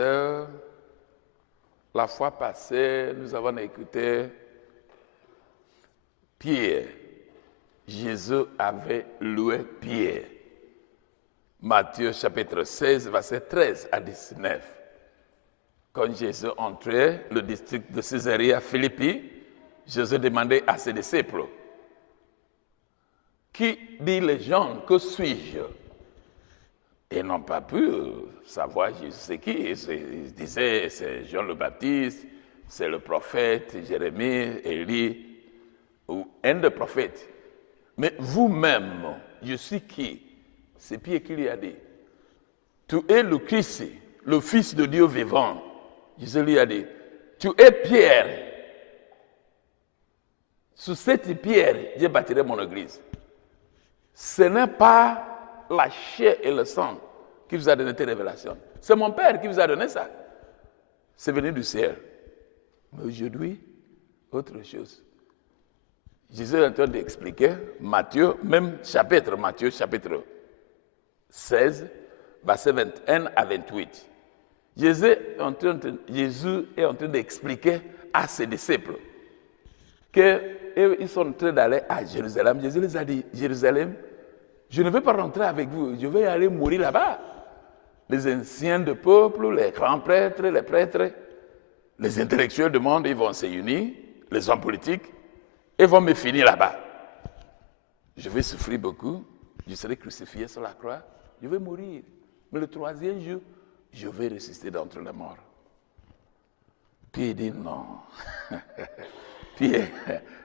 sœurs, la fois passée, nous avons écouté Pierre. Jésus avait loué Pierre. Matthieu chapitre 16, verset 13 à 19. Quand Jésus entrait le district de Césarée à Philippi, Jésus demandait à ses disciples, « Qui dit les gens, que suis-je » Ils n'ont pas pu savoir Jésus c'est qui. Ils disaient, c'est Jean le Baptiste, c'est le prophète Jérémie, Élie, ou un des prophètes. Mais vous-même, je suis qui? C'est Pierre qui lui a dit. Tu es le Christ, le Fils de Dieu vivant. Jésus lui a dit, tu es Pierre. Sous cette pierre, je bâtirai mon église. Ce n'est pas la chair et le sang qui vous a donné cette révélation. C'est mon Père qui vous a donné ça. C'est venu du ciel. Mais aujourd'hui, autre chose. Jésus est en train d'expliquer Matthieu, Matthieu chapitre 16, versets 21 à 28. Jésus est en train d'expliquer à ses disciples qu'ils sont en train d'aller à Jérusalem. Jésus les a dit, Jérusalem, je ne vais pas rentrer avec vous, je vais aller mourir là-bas. Les anciens du peuple, les grands prêtres, les prêtres, les intellectuels du monde, ils vont se unir, les hommes politiques, ils vont me finir là-bas. Je vais souffrir beaucoup, je serai crucifié sur la croix, je vais mourir. Mais le troisième jour, je vais ressusciter d'entre les morts. Pierre dit non. Pierre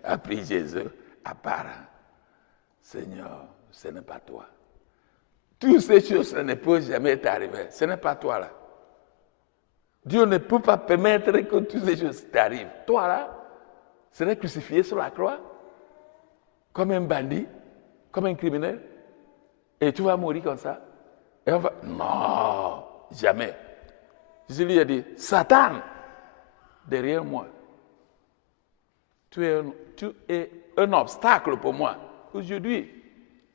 a pris Jésus à part. Seigneur, ce n'est pas toi. Toutes ces choses, ça ne peut jamais t'arriver. Ce n'est pas toi là. Dieu ne peut pas permettre que toutes ces choses t'arrivent. Toi là, serais crucifié sur la croix comme un bandit, comme un criminel, et tu vas mourir comme ça. Et on va... Non, jamais. Jésus lui a dit, Satan, derrière moi, tu es un obstacle pour moi. Aujourd'hui,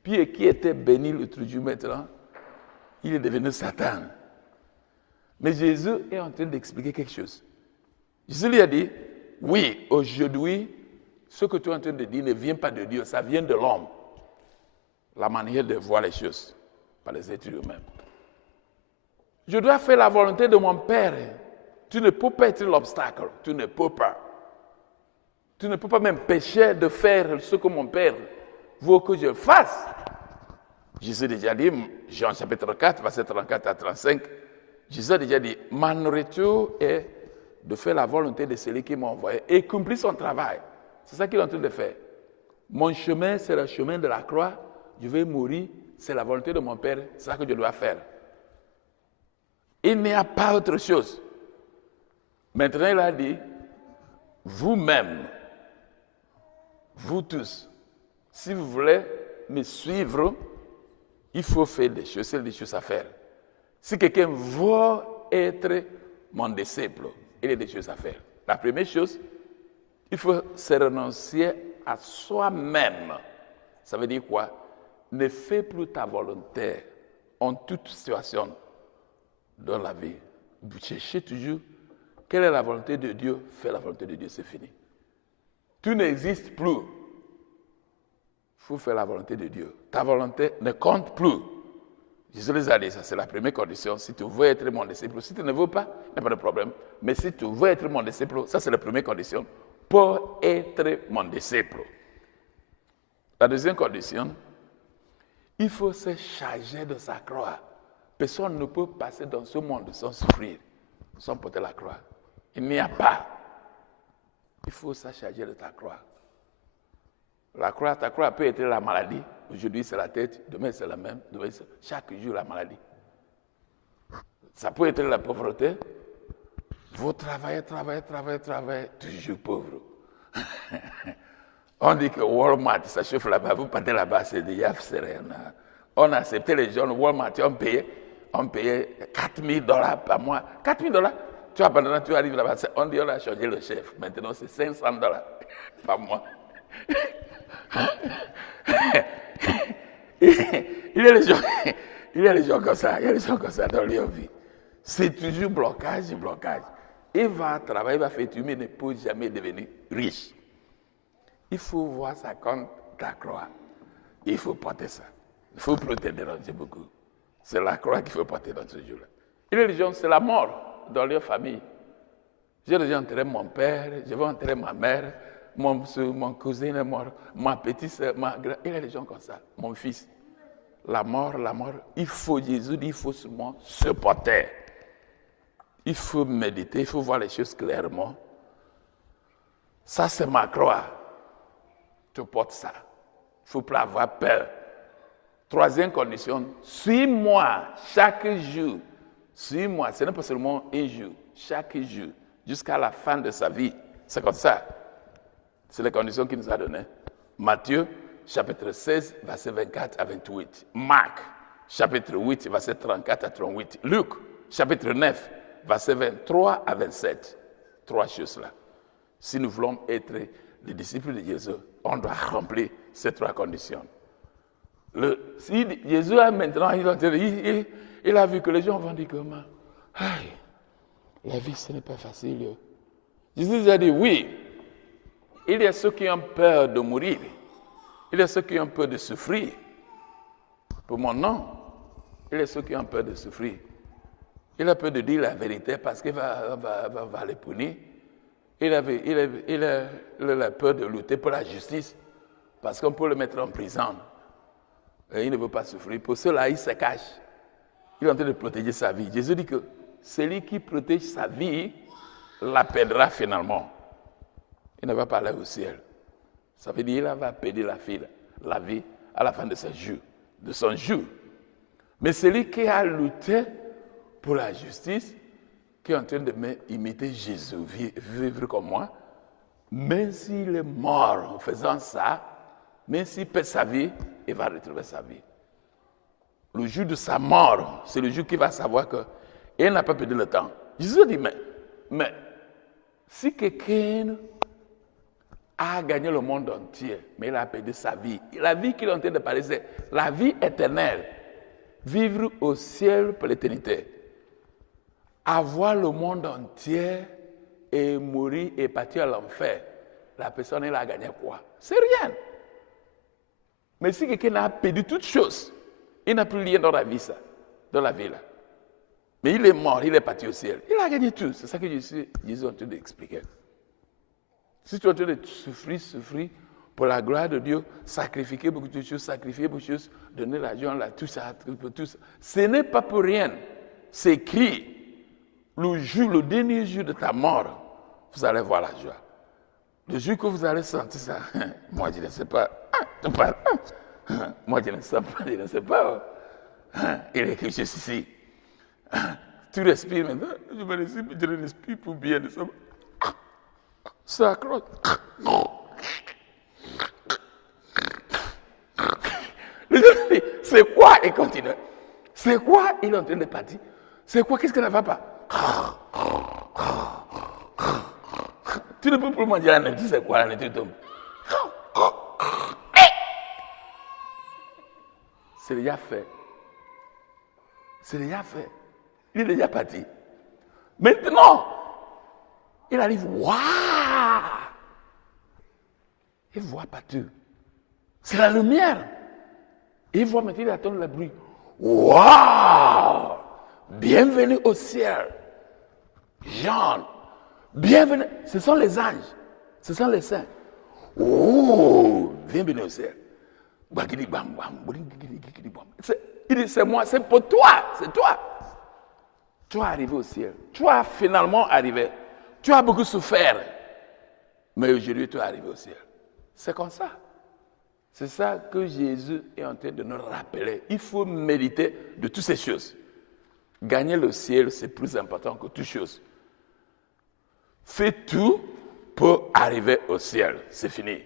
Pierre qui était béni l'autre jour maintenant, il est devenu Satan. Mais Jésus est en train d'expliquer quelque chose. Jésus lui a dit, oui, aujourd'hui, ce que tu es en train de dire ne vient pas de Dieu, ça vient de l'homme. La manière de voir les choses par les êtres humains. Je dois faire la volonté de mon Père. Tu ne peux pas être l'obstacle. Tu ne peux pas. Tu ne peux pas m'empêcher de faire ce que mon Père veut que je fasse. Jésus a déjà dit, Jean chapitre 4, verset 34 à 35, Jésus a déjà dit, ma nourriture est de faire la volonté de celui qui m'a envoyé et accomplir son travail. C'est ça qu'il est en train de faire. Mon chemin, c'est le chemin de la croix. Je vais mourir, c'est la volonté de mon Père, c'est ça que je dois faire. Il n'y a pas autre chose. Maintenant, il a dit, vous-même, vous tous, si vous voulez me suivre, il faut faire des choses, c'est des choses à faire. Si quelqu'un veut être mon disciple, il y a des choses à faire. La première chose, il faut se renoncer à soi-même. Ça veut dire quoi? Ne fais plus ta volonté en toute situation dans la vie. Vous cherchez toujours quelle est la volonté de Dieu, fais la volonté de Dieu, c'est fini. Tu n'existes plus. Il faut faire la volonté de Dieu. Ta volonté ne compte plus. Jésus les a dit, ça c'est la première condition. Si tu veux être mon disciple, si tu ne veux pas, il n'y a pas de problème. Mais si tu veux être mon disciple, ça c'est la première condition pour être mon disciple. La deuxième condition, il faut se charger de sa croix. Personne ne peut passer dans ce monde sans souffrir, sans porter la croix. Il n'y a pas. Il faut se charger de ta croix. La croix, ta croix peut être la maladie. Aujourd'hui, c'est la tête. Demain, c'est la même. Demain, c'est chaque jour, la maladie. Ça peut être la pauvreté. Vous travaillez, toujours pauvre. On dit que Walmart, ça chauffe là-bas. Vous partez là-bas, c'est déjà sereine. On a accepté les gens, Walmart, on payait $4,000 par mois. $4,000. Tu abandonnes, tu arrives là-bas. On dit on a changé le chef. Maintenant, c'est $500 par mois. Il y a des gens comme ça, dans leur vie. C'est toujours blocage. Il va travailler, il va faire tout, mais il ne peut jamais devenir riche. Il faut voir ça comme la croix. Il faut porter ça. Il faut peut-être déranger beaucoup. C'est la croix qu'il faut porter dans ce jour-là. Et les gens, c'est la mort dans leur famille. J'ai déjà enterré mon père, je vais enterrer ma mère, mon cousin est mort, ma petite soeur, ma grand. Il y a des gens comme ça, mon fils. La mort. Il faut, Jésus dit, il faut seulement se porter. Il faut méditer, il faut voir les choses clairement. Ça, c'est ma croix. Tu portes ça. Il ne faut pas avoir peur. Troisième condition, suis-moi chaque jour. Suis-moi, ce n'est pas seulement un jour, chaque jour, jusqu'à la fin de sa vie. C'est comme ça. C'est les conditions qu'il nous a données. Matthieu, chapitre 16, verset 24 à 28. Marc, chapitre 8, verset 34 à 38. Luc, chapitre 9, verset 23 à 27. Trois choses-là. Si nous voulons être les disciples de Jésus, on doit remplir ces trois conditions. Si Jésus a maintenant, il a vu que les gens vont dire comment, la vie ce n'est pas facile. Jésus a dit oui, il y a ceux qui ont peur de mourir, il y a ceux qui ont peur de souffrir. Pour mon nom, il y a ceux qui ont peur de souffrir. Il a peur de dire la vérité parce qu'il va les punir. Il a peur de lutter pour la justice parce qu'on peut le mettre en prison. Et il ne veut pas souffrir. Pour cela, il se cache. Il est en train de protéger sa vie. Jésus dit que celui qui protège sa vie la perdra finalement. Il ne va pas aller au ciel. Ça veut dire qu'il va perdre la vie à la fin de son jour. Mais celui qui a lutté pour la justice, qui est en train de imiter Jésus, vivre comme moi, même s'il est mort en faisant ça, même s'il perd sa vie, il va retrouver sa vie. Le jour de sa mort, c'est le jour qu'il va savoir qu'il n'a pas perdu le temps. Jésus dit, mais si quelqu'un a gagné le monde entier, mais il a perdu sa vie, la vie qu'il est en train de parler, c'est la vie éternelle. Vivre au ciel pour l'éternité. Avoir le monde entier et mourir et partir à l'enfer, la personne, elle a gagné quoi? C'est rien. Mais si quelqu'un a perdu toutes choses, il n'a plus rien dans la vie, dans la vie là. Mais il est mort, il est parti au ciel. Il a gagné tout. C'est ça que Jésus est en train d'expliquer. Si tu es en train de souffrir pour la gloire de Dieu, sacrifier beaucoup de choses, donner l'argent, tout ça. Ce n'est pas pour rien. C'est écrit. Le dernier jour de ta mort, vous allez voir la joie. Le jour que vous allez sentir ça, moi je ne sais pas. Moi je ne sais pas. Il est quelque chose ici. Tu respires maintenant. Je ne respire plus bien. Ça accroche. C'est quoi? Il continue. C'est quoi? Il est en train de partir. C'est quoi? Qu'est-ce qui ne va pas? Tu ne peux plus me dire, tu sais quoi, tu tombes. C'est déjà fait. C'est déjà fait. Il est déjà parti. Maintenant, il arrive, waouh! Il voit partout. C'est la lumière. Il voit maintenant, il attend le bruit. Waouh! Bienvenue au ciel. Jean, bienvenue. Ce sont les anges. Ce sont les saints. Oh, bienvenue au ciel. Il dit, c'est moi, c'est pour toi, c'est toi. Tu es arrivé au ciel. Tu as finalement arrivé. Tu as beaucoup souffert. Mais aujourd'hui, tu es arrivé au ciel. C'est comme ça. C'est ça que Jésus est en train de nous rappeler. Il faut méditer de toutes ces choses. Gagner le ciel, c'est plus important que toutes choses. Fais tout pour arriver au ciel. C'est fini.